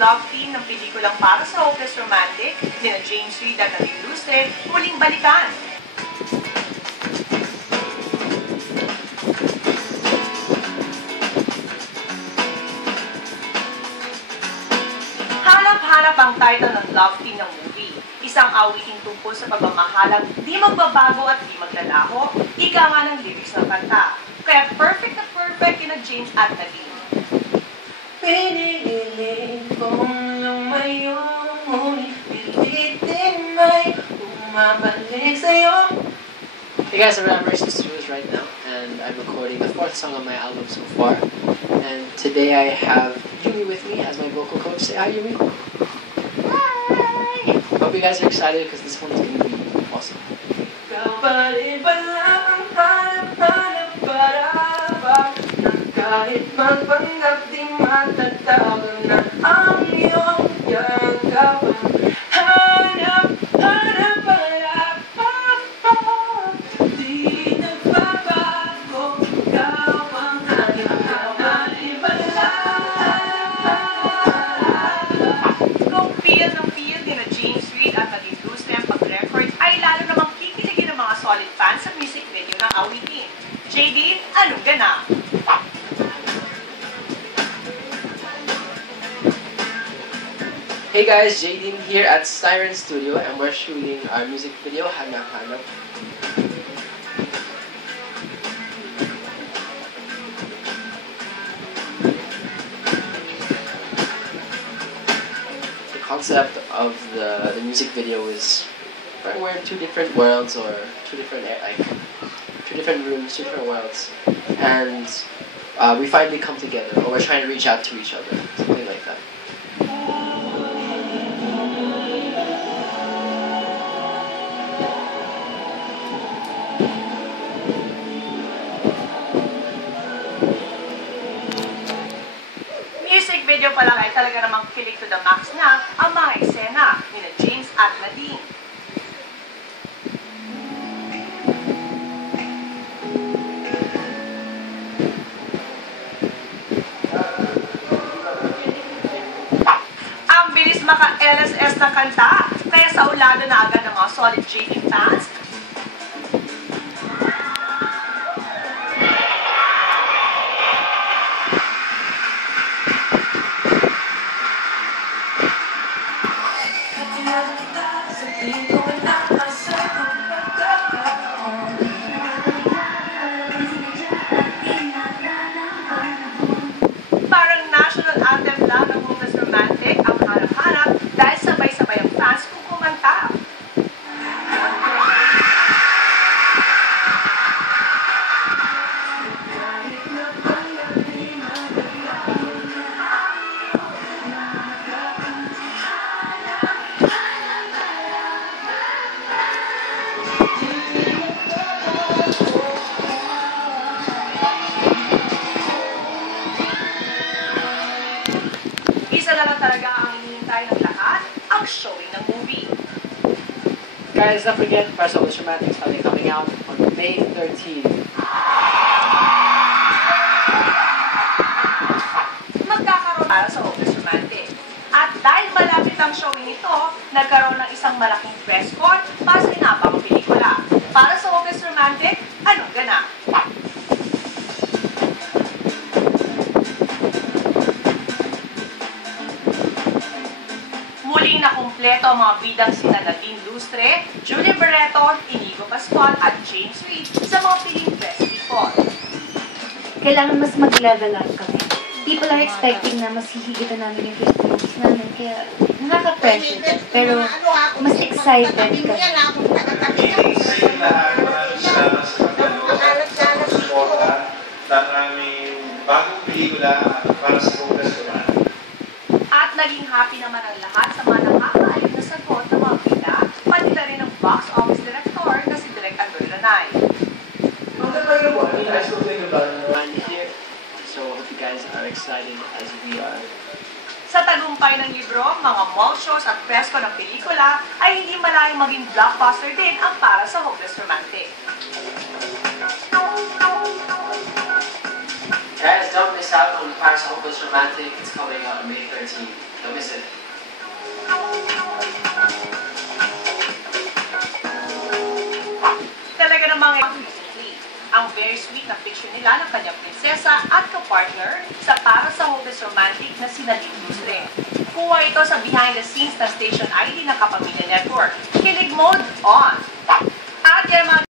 love team ng pelikulang Para sa Hopeless Romantic, nina James Reid at Nadine Lustre, muling balikan. Hanap-hanap ang title ng love team ng movie. Isang awiting tungkol sa pagmamahalang di magbabago at di maglalaho, ika nga ng lyrics ng kanta. Kaya perfect na perfect kina James at Nadine. Pinili kong lumayo, ngunit pilitin may bumabalik sa'yo. Hey guys, I'm at Mercy Studios right now, and I'm recording the 4th song on my album so far. And today I have Yumi with me as my vocal coach. Say hi, Yumi. Hi! Hope you guys are excited because this one's going to be awesome. Kapalit ba lang ang hanap-hanap para ba na kahit magpanggap di matatago na ang iyong yagapan. Hanap-hanap para ba di nagbabago ikaw ang aking kapalit ba Kung feel ng feel ni na James Reid at Nadine Lustre ang pag-record, ay lalo namang kikiligin ng mga solid fans sa music video ng awitin. JD, anong ganap? Hey guys, Jaden here at Siren Studio, and we're shooting our music video, Hanap Hanap. The concept of the music video is we're in two different worlds, or two different rooms, two different worlds, and we finally come together, or we're trying to reach out to each other, something like that. Music video pa lang ay talaga namang kilig to the max na ang mga eksena ni na James at Nadine. Ang bilis maka-LSS na kanta, kaya sa ulado na agad ng mga solid JD fans. Parang national anthem lang ng Hopeless Romantic ang hanap-hanap dahil sabay-sabay ang fans kung kumanta. Isa na lang talaga ang hinihintay ng lahat, ang showing ng movie. Guys, don't forget, Para sa Hopeless Romantic is coming out on May 13. Magkakaroon para sa Hopeless Romantic. At dahil malapit ang showing nito, nagkaroon ng isang malaking press con para sa inabang pelikula. Para sa Hopeless Romantic, anong ganap? Muling na kumpleto ang mga bidang sina Nadine Lustre, Julie Barreto, Inigo Pascual at James Reid sa mga piling Best People. Kailangan mas mag-level up kami. People are expecting na mas hihigitan namin yung capabilities namin, kaya nakaka-pressure din. Pero mas excited kami. ng aming bagong pelikula Para sa Hopeless Romantic. At naging happy naman ang lahat sa mga nakakaayos na sagot ng mga bida, pati na rin ang box office director na si Direk Andoy Lanay. I'm here, so I hope you guys are excited as we are. Sa tagumpay ng libro, mga mall shows at presko ng pelikula, ay hindi malayong maging blockbuster din ang Para sa Hopeless Romantic. Guys, don't miss out on Para sa Hopeless Romantic. It's coming out on May 13th. Don't miss it. Talaga namang ang very sweet na picture nila ng kanyang prinsesa at kapartner sa para sa Hopeless Romantic na sina Lustre. Kuha ito sa behind the scenes na station ID ng Kapamilya Network. Kilig mode on! At yan mga